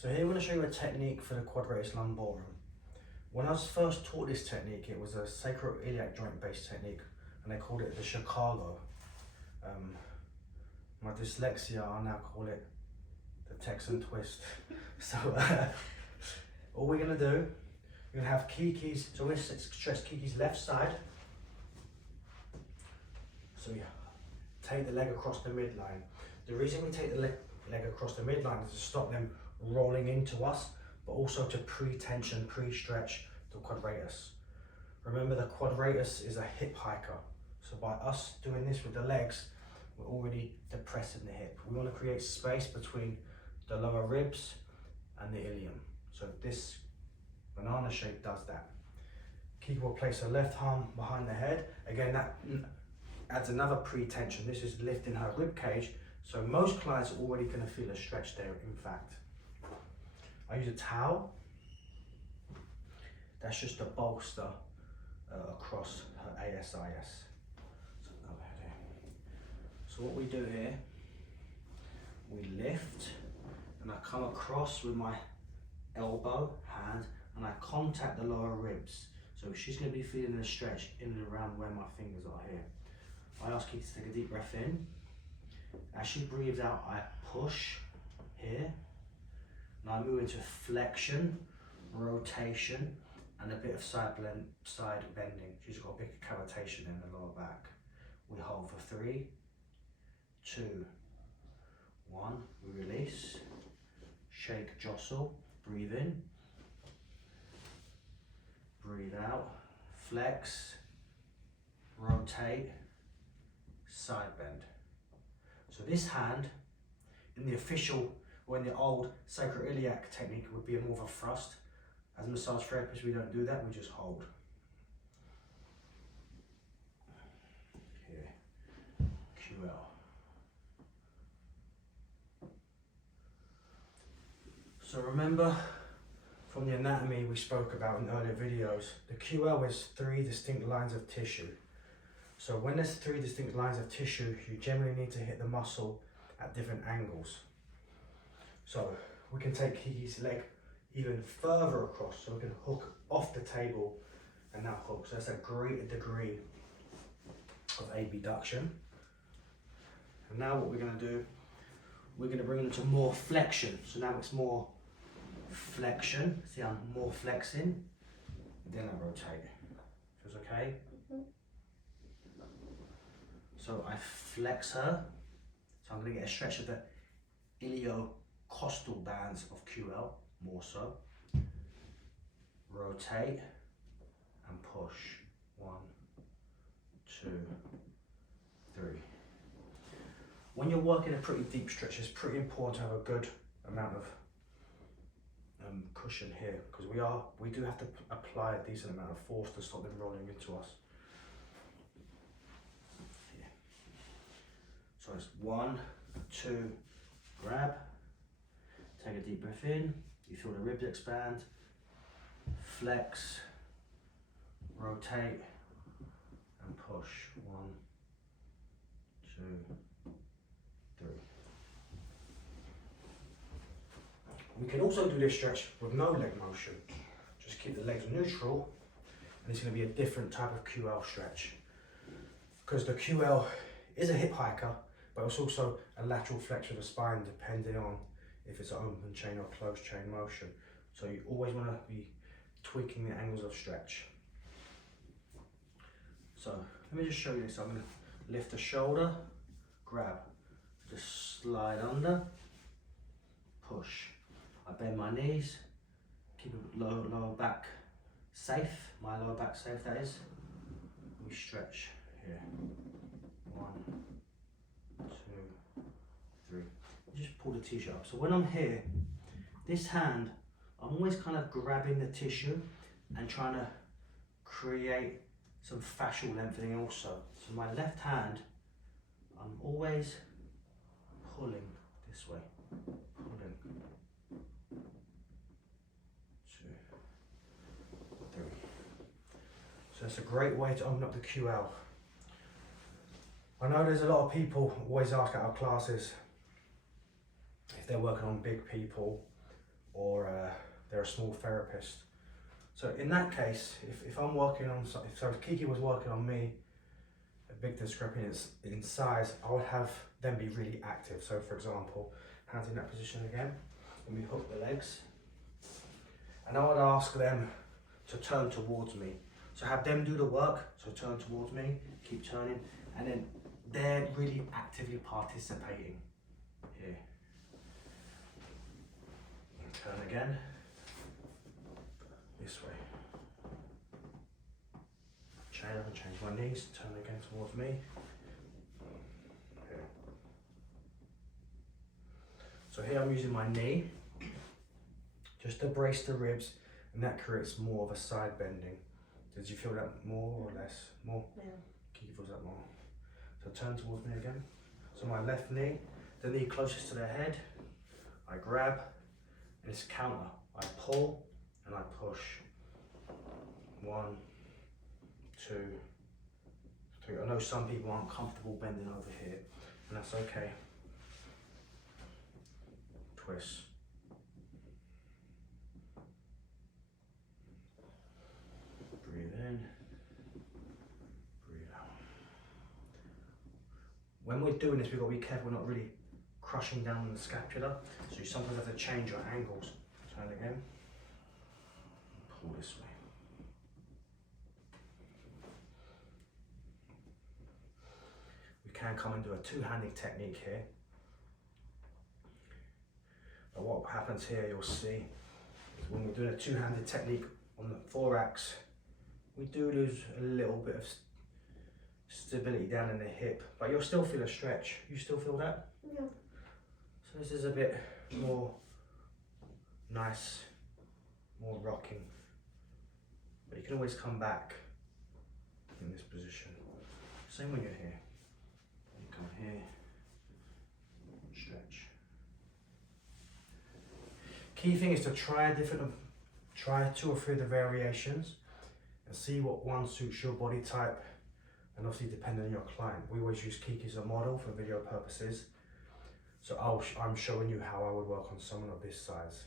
So here I'm going to show you a technique for the quadratus lumborum. When I was first taught this technique, it was a sacroiliac joint based technique, and they called it the Chicago. My dyslexia, I now call it the Texan twist. So all we're going to do, we're going to have Kiki's, so we're going to stress Kiki's left side. So we take the leg across the midline. The reason we take the leg across the midline is to stop them rolling into us, but also to pre-tension, pre-stretch the quadratus. Remember, the quadratus is a hip hiker. So by us doing this with the legs, we're already depressing the hip. We want to create space between the lower ribs and the ilium. So this banana shape does that. Kiki will place her left arm behind the head. Again, that adds another pre-tension. This is lifting her rib cage. So most clients are already going to feel a stretch there, in fact. I use a towel. That's just a bolster across her ASIS. So what we do here, we lift and I come across with my elbow, hand, and I contact the lower ribs. So she's going to be feeling a stretch in and around where my fingers are here. I ask you to take a deep breath in. As she breathes out, I push here. And I move into flexion, rotation, and a bit of side bending. She's got a big cavitation in the lower back. We hold for 3, 2, 1. We release, shake, jostle, breathe in, breathe out, flex, rotate, side bend. So this hand, in the official, or in the old sacroiliac technique, would be more of a thrust. As massage therapists, we don't do that, we just hold. Here, QL. So remember from the anatomy we spoke about in earlier videos, the QL is 3 distinct lines of tissue. So when there's 3 distinct lines of tissue, you generally need to hit the muscle at different angles. So we can take Kiki's leg even further across, so we can hook off the table and now hook. So that's a greater degree of abduction. And now what we're going to do, we're going to bring it into more flexion. So now it's more flexion. See, I'm more flexing, then I rotate. Feels okay? So I flex her, so I'm going to get a stretch of the iliocostal bands of QL, more so. Rotate and push. 1, 2, 3. When you're working a pretty deep stretch, it's pretty important to have a good amount of cushion here, because we do have to apply a decent amount of force to stop them rolling into us. So it's 1, 2, grab, take a deep breath in, you feel the ribs expand, flex, rotate, and push. 1, 2, 3. We can also do this stretch with no leg motion. Just keep the legs neutral, and it's going to be a different type of QL stretch. Because the QL is a hip hiker, but it's also a lateral flex of the spine, depending on if it's an open chain or closed chain motion. So you always want to be tweaking the angles of stretch. So let me just show you this. I'm going to lift the shoulder, grab, just slide under, push. I bend my knees, keep lower back safe, my lower back safe that is. We stretch here. 1, 2, 3. Just pull the t-shirt up. So when I'm here, this hand, I'm always kind of grabbing the tissue and trying to create some fascial lengthening also. So my left hand, I'm always pulling this way. Pulling. 2, 3. So that's a great way to open up the QL. I know there's a lot of people always ask at our classes if they're working on big people or they're a small therapist. So in that case, if I'm working on, if Kiki was working on me, a big discrepancy in size, I would have them be really active. So for example, hands in that position again, and we hook the legs. And I would ask them to turn towards me. So have them do the work, so turn towards me, keep turning, and then they're really actively participating here. And turn again, this way. Chain up and change my knees, turn again towards me. Here. So here I'm using my knee, just to brace the ribs, and that creates more of a side bending. Did you feel that more or less? More? Yeah. Kiki feels that more. So turn towards me again. So my left knee, the knee closest to the head, I grab, and it's counter. I pull and I push. 1, 2, 3. I know some people aren't comfortable bending over here, and that's okay. Twist. Breathe in, breathe out. When we're doing this, we've got to be careful we're not really crushing down on the scapula, so you sometimes have to change your angles. Turn again, pull this way. We can come and do a two-handed technique here. But what happens here, you'll see, is when we're doing a two-handed technique on the thorax, we do lose a little bit of stability down in the hip, but you'll still feel a stretch. You still feel that? Yeah. So this is a bit more nice, more rocking. But you can always come back in this position. Same when you're here. You come here, stretch. Key thing is to try 2 or 3 of the variations and see what one suits your body type, and obviously depending on your client. We always use Kiki as a model for video purposes. So I'm showing you how I would work on someone of this size.